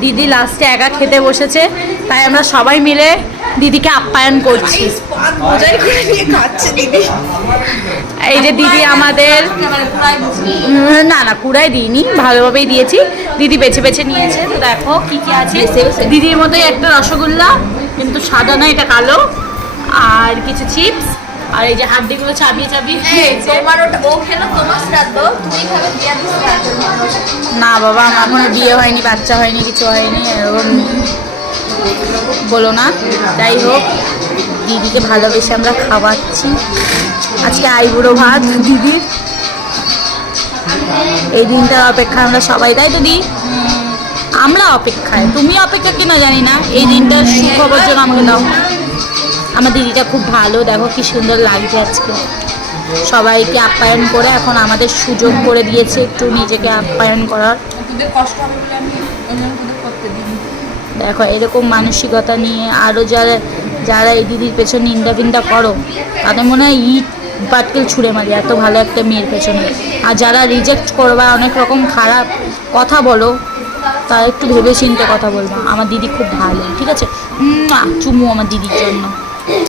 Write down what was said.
দিদি লাস্টে একা খেতে বসেছে, তাই আমরা সবাই মিলে দিদিকে আপ্যায়ন করছি। এই যে দিদি আমাদের, না না কুড়াই দিইনি, ভালোভাবেই দিয়েছি। দিদি বেছে বেছে নিয়েছে। তো দেখো কি কি আছে। দিদির মতোই একটা রসগোল্লা, কিন্তু সাদা না, এটা কালো। আর কিছু চিপস, আর এই যে হাড্ডিগুলো চাবিয়ে চাবিয়ে না বাবা, আমার এখনো বিয়ে হয়নি, বাচ্চা হয়নি, কিছু হয়নি, এরকম বলো না। যাই হোক, দিদিকে ভালোবেসে আমরা খাওয়াচ্ছি। আজকে আইবুড়ো ভাত দিদির। এই দিনটার অপেক্ষায় আমরা সবাই, তাই তো দি? আমরা অপেক্ষায়, তুমি অপেক্ষা কিনা জানি না। এই দিনটার সুখবর জন্য আমাকে দাও। আমার দিদিটা খুব ভালো, দেখো কি সুন্দর লাগছে আজকে। সবাইকে আপ্যায়ন করে এখন আমাদের সুযোগ করে দিয়েছে একটু নিজেকে আপ্যায়ন করার। দেখো এরকম মানসিকতা নিয়ে আরও যারা এই দিদির পেছনে নিন্দা ফিন্দা করো, তাদের মনে হয় ইট পাটকেল ছুঁড়ে মারি, এত ভালো একটা মেয়ের পেছনে। আর যারা রিজেক্ট করবা, অনেক রকম খারাপ কথা বলো, তারা একটু ভেবে চিন্তে কথা বলবা। আমার দিদি খুব ভালো, ঠিক আছে? চুমু আমার দিদির জন্য।